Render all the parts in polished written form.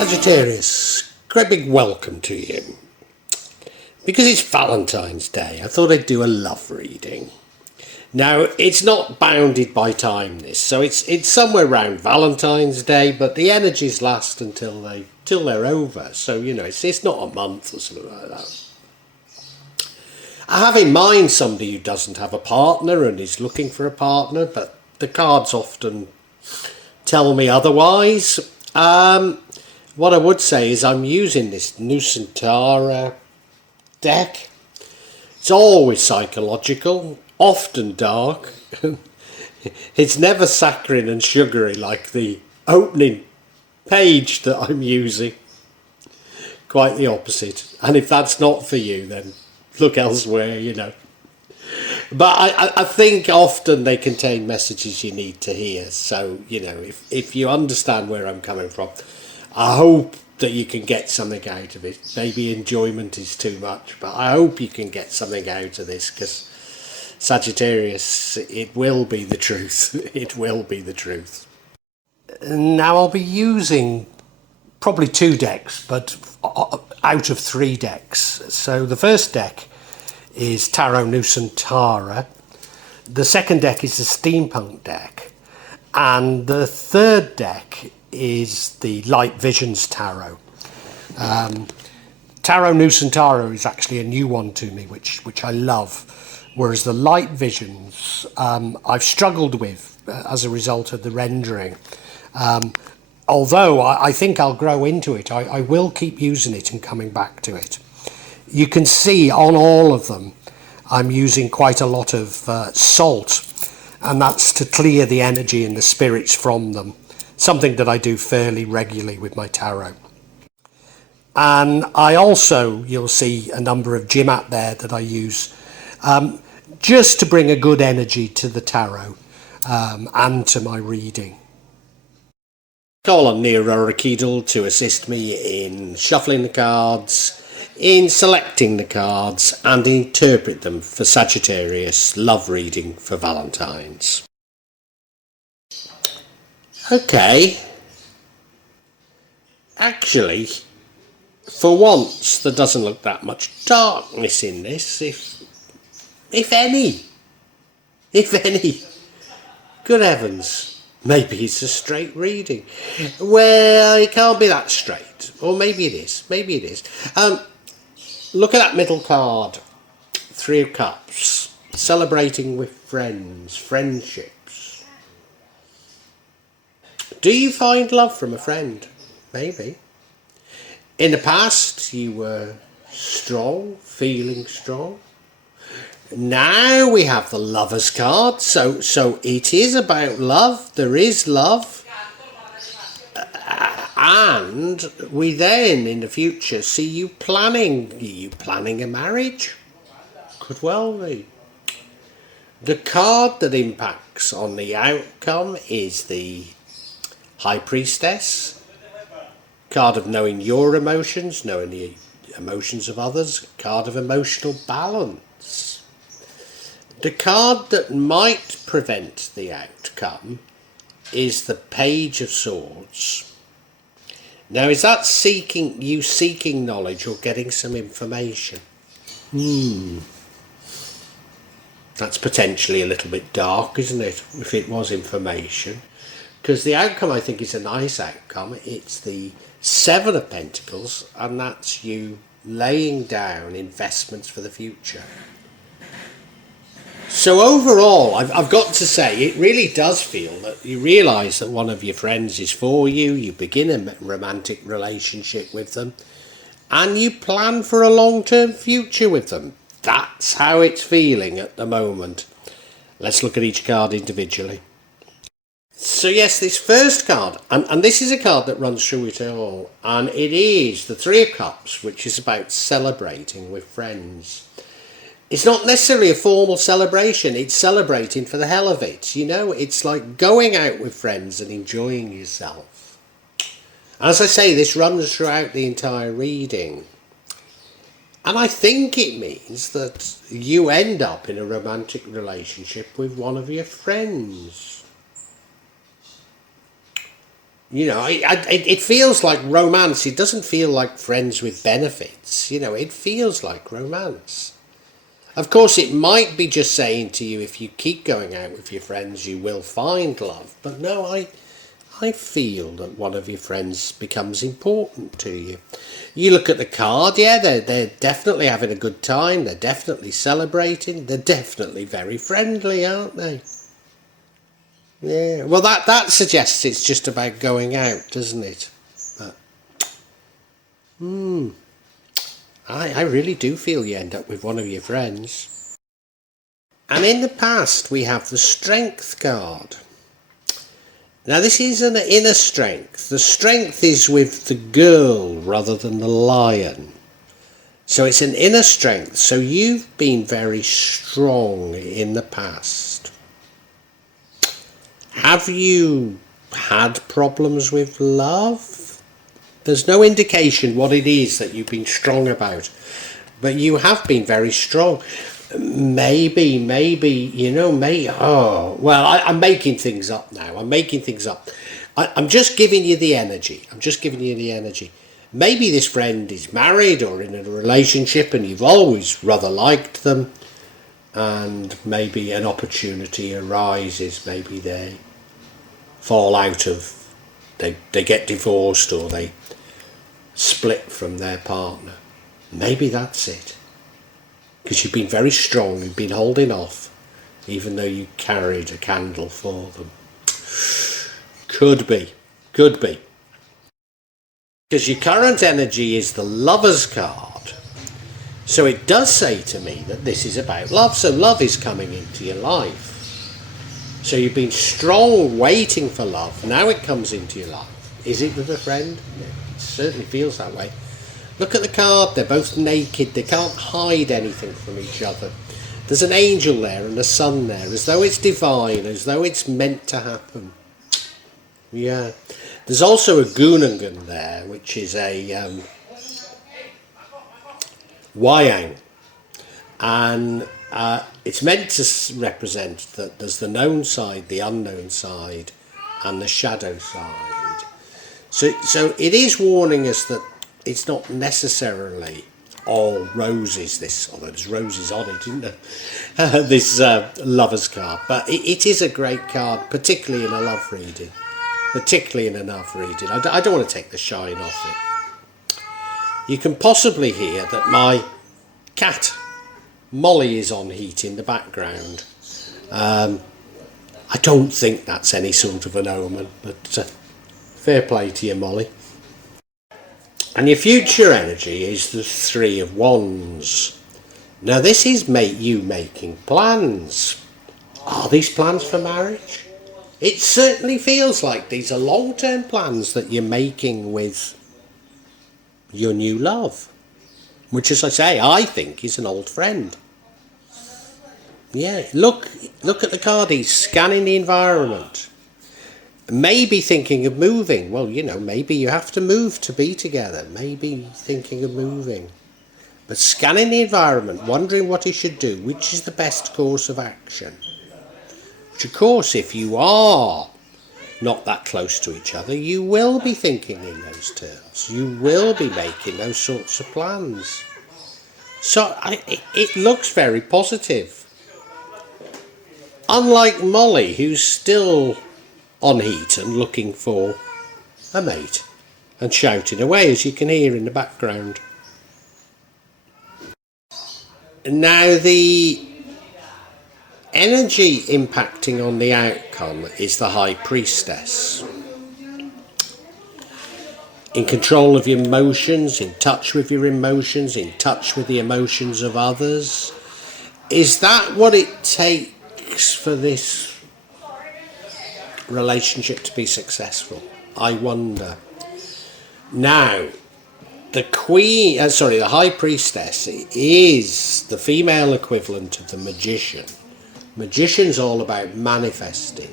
Sagittarius, great big welcome to you. Because it's Valentine's Day, I thought I'd do a love reading. Now, it's not bounded by time, this, so it's somewhere around Valentine's Day, but the energies last until they're over. So, you know, it's not a month or something like that. I have in mind somebody who doesn't have a partner and is looking for a partner, but the cards often tell me otherwise. What I would say is I'm using this Nusantara deck. It's always psychological, often dark. It's never saccharine and sugary like the opening page that I'm using. Quite the opposite. And if that's not for you, then look elsewhere, you know. But I think often they contain messages you need to hear. So, you know, if you understand where I'm coming from, I hope that you can get something out of it. Maybe enjoyment is too much, but I hope you can get something out of this, because Sagittarius, it will be the truth. It will be the truth. Now I'll be using probably 2 decks, but out of 3 decks. So the first deck is Tarot Nusantara. The second deck is the Steampunk deck. And the third deck is the Light Visions Tarot. Tarot Nusantara is actually a new one to me, which I love. Whereas the Light Visions, I've struggled with as a result of the rendering. Although I think I'll grow into it, I will keep using it and coming back to it. You can see on all of them, I'm using quite a lot of salt, and that's to clear the energy and the spirits from them. Something that I do fairly regularly with my tarot. And I also, you'll see a number of Jimat there that I use just to bring a good energy to the tarot and to my reading. Call on Nero Rakidal to assist me in shuffling the cards, in selecting the cards, and interpret them for Sagittarius love reading for Valentine's. Okay. Actually, for once, there doesn't look that much darkness in this, if any. If any. Good heavens. Maybe it's a straight reading. Well, it can't be that straight. Or maybe it is. Maybe it is. Look at that middle card. 3 of Cups. Celebrating with friends. Friendship. Do you find love from a friend? Maybe. In the past, you were strong, feeling strong. Now we have the Lovers card, so it is about love. There is love. And we then, in the future, see you planning. Are you planning a marriage? Could well be. The card that impacts on the outcome is the High Priestess, card of knowing your emotions, knowing the emotions of others, card of emotional balance. The card that might prevent the outcome is the Page of Swords. Now, is that seeking knowledge or getting some information? That's potentially a little bit dark, isn't it, if it was information? Because the outcome, I think, is a nice outcome. It's the 7 of Pentacles, and that's you laying down investments for the future. So overall, I've got to say, it really does feel that you realise that one of your friends is for you, you begin a romantic relationship with them, and you plan for a long-term future with them. That's how it's feeling at the moment. Let's look at each card individually. So yes, this first card, and this is a card that runs through it all, and it is the 3 of Cups, which is about celebrating with friends. It's not necessarily a formal celebration, it's celebrating for the hell of it. You know, it's like going out with friends and enjoying yourself. As I say, this runs throughout the entire reading. And I think it means that you end up in a romantic relationship with one of your friends. You know, it feels like romance. It doesn't feel like friends with benefits. You know, it feels like romance. Of course, it might be just saying to you, if you keep going out with your friends, you will find love. But no, I feel that one of your friends becomes important to you. You look at the card, yeah, they're definitely having a good time. They're definitely celebrating. They're definitely very friendly, aren't they? Yeah, well, that suggests it's just about going out, doesn't it? But, I really do feel you end up with one of your friends. And in the past, we have the Strength card. Now, this is an inner strength. The strength is with the girl rather than the lion. So it's an inner strength. So you've been very strong in the past. Have you had problems with love? There's no indication what it is that you've been strong about, but you have been very strong. Maybe, you know, I'm making things up now. I'm just giving you the energy. Maybe this friend is married or in a relationship and you've always rather liked them, and maybe an opportunity arises. Maybe they fall out of, they get divorced or they split from their partner. Maybe that's it. Because you've been very strong, you've been holding off, even though you carried a candle for them. Could be. Because your current energy is the Lover's card. So it does say to me that this is about love. So love is coming into your life. So you've been strong waiting for love. Now it comes into your life. Is it with a friend? Yeah, it certainly feels that way. Look at the card. They're both naked. They can't hide anything from each other. There's an angel there and a sun there, as though it's divine, as though it's meant to happen. Yeah. There's also a Gunungan there, which is a Wayang. And it's meant to represent that there's the known side, the unknown side, and the shadow side. So it is warning us that it's not necessarily all roses, although there's roses on it, isn't there? This Lover's card. But it is a great card, particularly in a love reading. I don't want to take the shine off it. You can possibly hear that my cat Molly is on heat in the background. I don't think that's any sort of an omen, but fair play to you, Molly. And your future energy is the Three of Wands. Now this is you making plans. Are these plans for marriage? It certainly feels like these are long-term plans that you're making with your new love, which, as I say, I think is an old friend. Yeah, look at the card. He's scanning the environment. Maybe thinking of moving. Well, you know, maybe you have to move to be together. Maybe thinking of moving. But scanning the environment, wondering what he should do, which is the best course of action. Which, of course, if you are not that close to each other, you will be thinking in those terms. You will be making those sorts of plans. So it looks very positive. Unlike Molly, who's still on heat and looking for a mate and shouting away, as you can hear in the background. Now, the energy impacting on the outcome is the High Priestess. In control of your emotions, in touch with your emotions, in touch with the emotions of others. Is that what it takes for this relationship to be successful? I wonder. Now, the High Priestess is the female equivalent of the Magician. Magician's all about manifesting.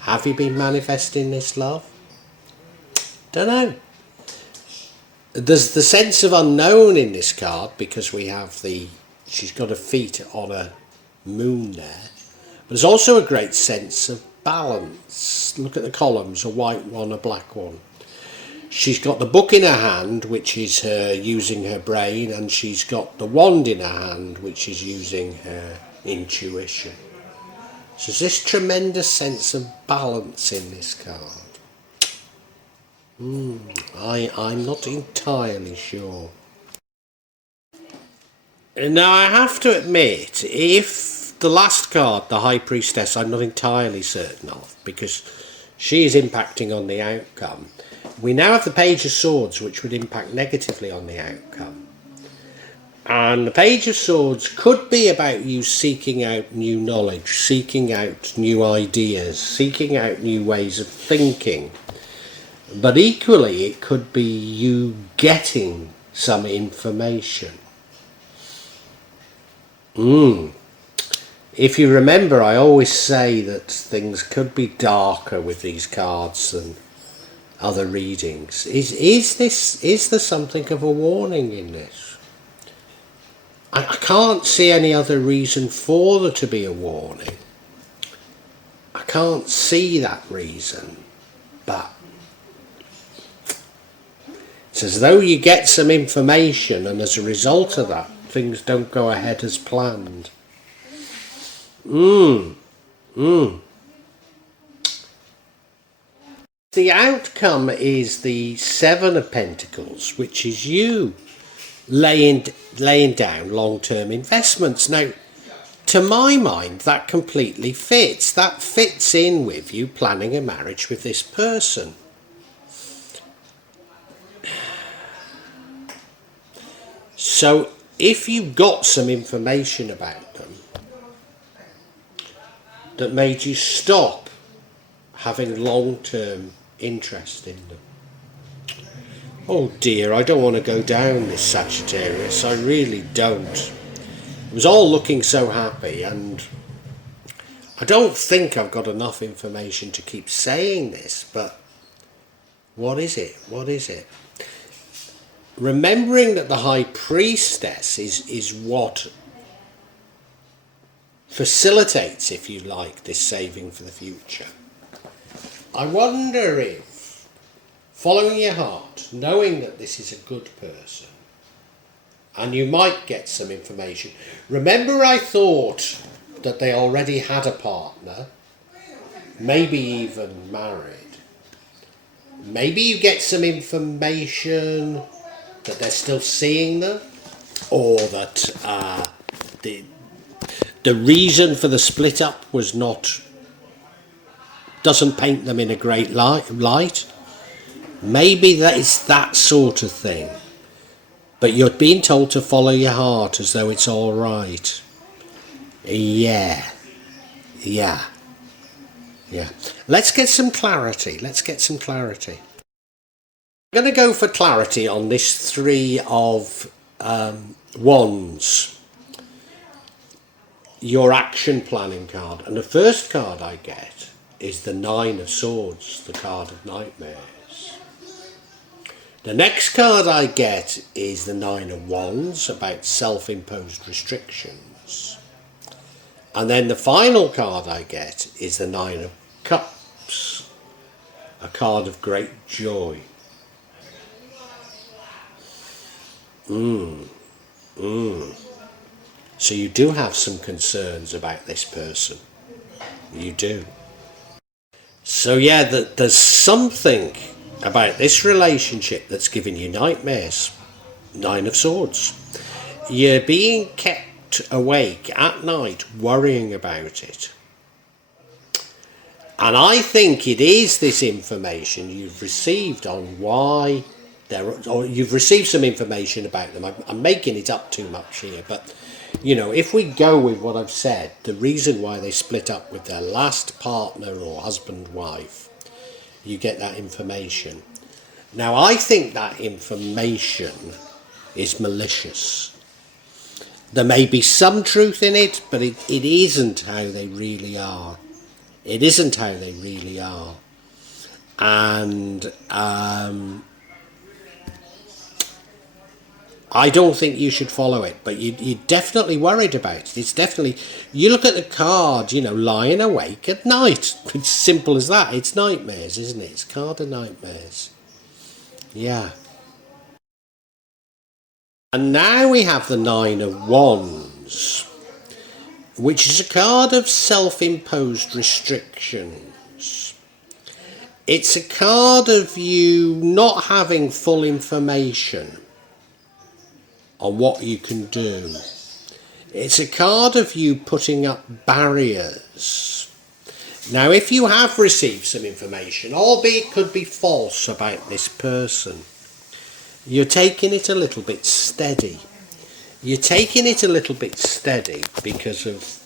Have you been manifesting this love? Don't know. There's the sense of unknown in this card because we have she's got her feet on a moon there. There's also a great sense of balance. Look at the columns, a white one, a black one. She's got the book in her hand, which is her using her brain, and she's got the wand in her hand, which is using her intuition. So there's this tremendous sense of balance in this card. I'm not entirely sure. Now I have to admit, if the last card, the High Priestess, I'm not entirely certain of, because she is impacting on the outcome. We now have the Page of Swords, which would impact negatively on the outcome. And the Page of Swords could be about you seeking out new knowledge, seeking out new ideas, seeking out new ways of thinking. But equally, it could be you getting some information. If you remember, I always say that things could be darker with these cards than other readings. Is there something of a warning in this? I can't see any other reason for there to be a warning. I can't see that reason, but it's as though you get some information, and as a result of that, things don't go ahead as planned. The outcome is the Seven of Pentacles, which is you laying down long-term investments. Now, to my mind, that completely fits. That fits in with you planning a marriage with this person. So if you got some information about them that made you stop having long-term interest in them. Oh dear, I don't want to go down this, Sagittarius. I really don't. It was all looking so happy, and I don't think I've got enough information to keep saying this, but what is it? What is it? Remembering that the High Priestess is what facilitates, if you like, this saving for the future. I wonder if following your heart, knowing that this is a good person, and you might get some information. Remember, I thought that they already had a partner, maybe even married. Maybe you get some information that they're still seeing them, or that the reason for the split up was doesn't paint them in a great light. Maybe that is that sort of thing. But you're being told to follow your heart as though it's all right. Yeah. Let's get some clarity. I'm going to go for clarity on this Three of Wands, your action planning card. And the first card I get is the Nine of Swords, the card of nightmares. The next card I get is the Nine of Wands, about self-imposed restrictions. And then the final card I get is the Nine of Cups, a card of great joy. So you do have some concerns about this person. You do. So yeah, there's something about this relationship that's giving you nightmares. Nine of Swords. You're being kept awake at night worrying about it. And I think it is this information you've received on why or you've received some information about them. I'm making it up too much here, but you know, if we go with what I've said, the reason why they split up with their last partner or husband, wife, you get that information. Now, I think that information is malicious. There may be some truth in it, but it isn't how they really are. It isn't how they really are. And I don't think you should follow it, but you're definitely worried about it. It's definitely, you look at the card, lying awake at night. It's simple as that. It's nightmares, isn't it? It's a card of nightmares. Yeah. And now we have the Nine of Wands, which is a card of self-imposed restrictions. It's a card of you not having full information on what you can do. It's a card of you putting up barriers. Now, if you have received some information, albeit it could be false about this person, you're taking it a little bit steady. You're taking it a little bit steady because of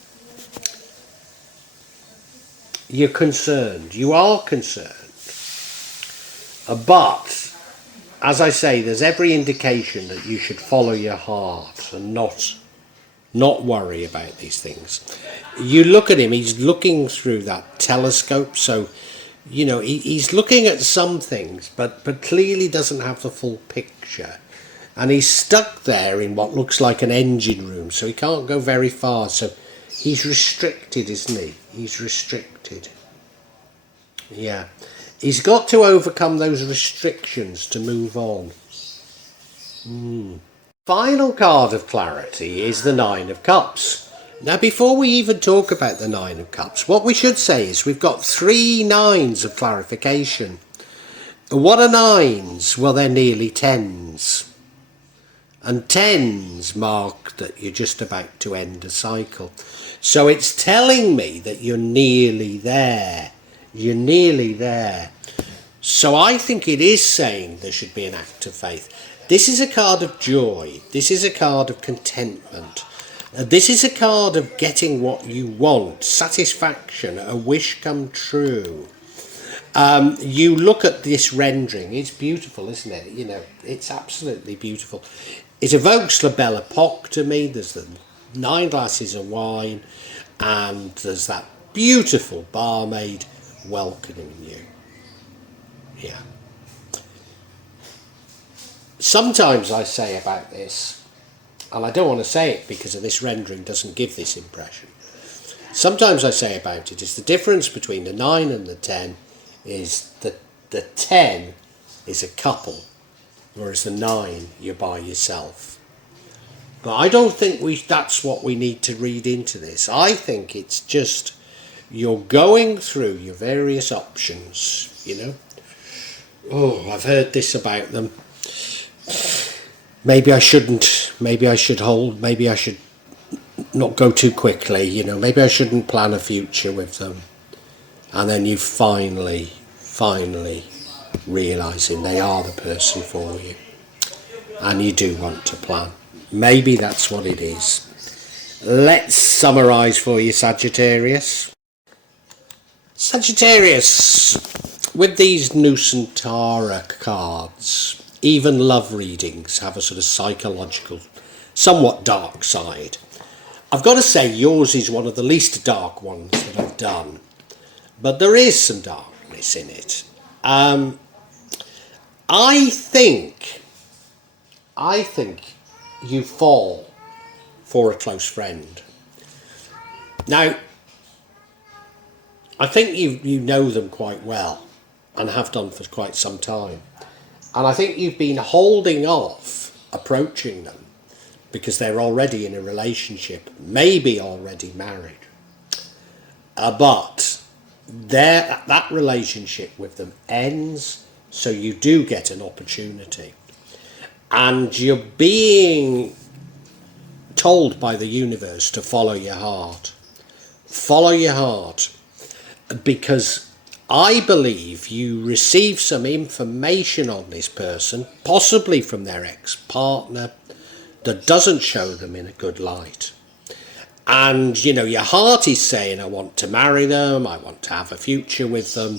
you're concerned. You are concerned. But, as I say, there's every indication that you should follow your heart and not worry about these things. You look at him, he's looking through that telescope, so he's looking at some things, but clearly doesn't have the full picture. And he's stuck there in what looks like an engine room, so he can't go very far. So he's restricted, isn't he? He's restricted. Yeah. He's got to overcome those restrictions to move on. Final card of clarity is the Nine of Cups. Now, before we even talk about the Nine of Cups, what we should say is we've got 3 nines of clarification. What are nines? Well, they're nearly tens. And tens mark that you're just about to end a cycle. So it's telling me that you're nearly there. You're nearly there. So I think it is saying there should be an act of faith. This is a card of joy. This is a card of contentment. This is a card of getting what you want, satisfaction, a wish come true. You look at this rendering, it's beautiful, isn't it? It's absolutely beautiful. It evokes La Belle Epoque to me. There's the 9 glasses of wine, and there's that beautiful barmaid welcoming you. Yeah. Sometimes I say about this, and I don't want to say it because of this rendering doesn't give this impression. Sometimes I say about it is the difference between the 9 and the 10 is that the 10 is a couple, whereas the 9 you're by yourself. But I don't think that's what we need to read into this. I think it's just you're going through your various options, Oh, I've heard this about them. Maybe I shouldn't. Maybe I should hold. Maybe I should not go too quickly. Maybe I shouldn't plan a future with them. And then you finally realising they are the person for you. And you do want to plan. Maybe that's what it is. Let's summarise for you, Sagittarius. Sagittarius, with these Nusantara cards, even love readings have a sort of psychological, somewhat dark side. I've got to say yours is one of the least dark ones that I've done, but there is some darkness in it. I think you fall for a close friend. Now, I think you know them quite well and have done for quite some time. And I think you've been holding off approaching them because they're already in a relationship, maybe already married. But that relationship with them ends, so you do get an opportunity. And you're being told by the universe to follow your heart. Follow your heart. Because I believe you receive some information on this person, possibly from their ex-partner, that doesn't show them in a good light. And, your heart is saying, I want to marry them, I want to have a future with them.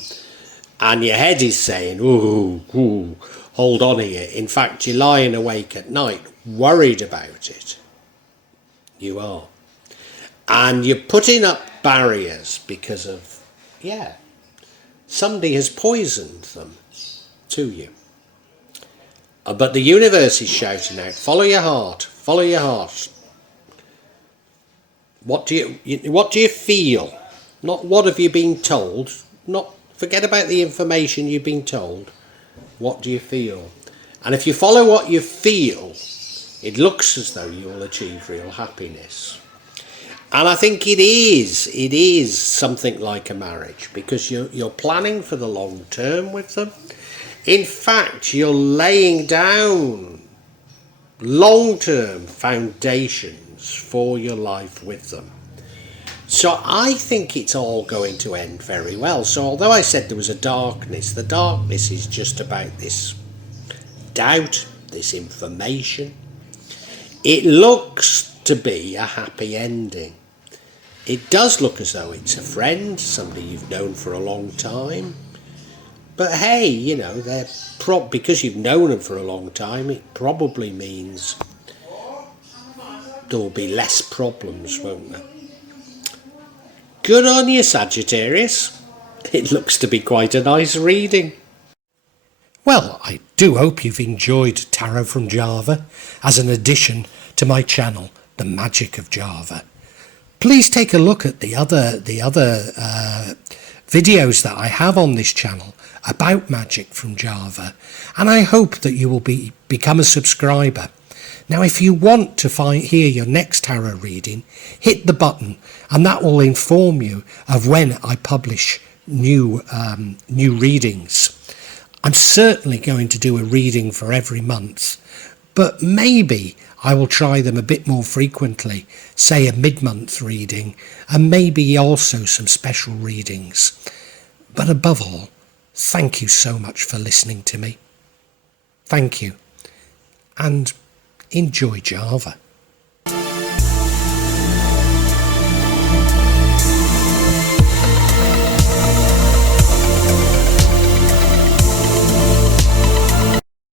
And your head is saying, ooh, hold on here. In fact, you're lying awake at night, worried about it. You are. And you're putting up barriers because of, somebody has poisoned them to you. But the universe is shouting out, follow your heart, follow your heart. What do you feel? Not what have you been told. Not forget about the information you've been told. What do you feel? And if you follow what you feel, it looks as though you will achieve real happiness. And I think it is something like a marriage, because you're planning for the long term with them. In fact, you're laying down long-term foundations for your life with them. So I think it's all going to end very well. So although I said there was a darkness, the darkness is just about this doubt, this information. It looks to be a happy ending. It does look as though it's a friend, somebody you've known for a long time. But hey, you know, because you've known them for a long time, it probably means there'll be less problems, won't there? Good on you, Sagittarius. It looks to be quite a nice reading. Well, I do hope you've enjoyed Tarot from Java as an addition to my channel, The Magic of Java. Please take a look at the other videos that I have on this channel about magic from Java, and I hope that you will become a subscriber. Now, if you want to hear your next tarot reading, hit the button, and that will inform you of when I publish new readings. I'm certainly going to do a reading for every month, but maybe I will try them a bit more frequently, say a mid-month reading, and maybe also some special readings. But above all, thank you so much for listening to me. Thank you, and enjoy Java.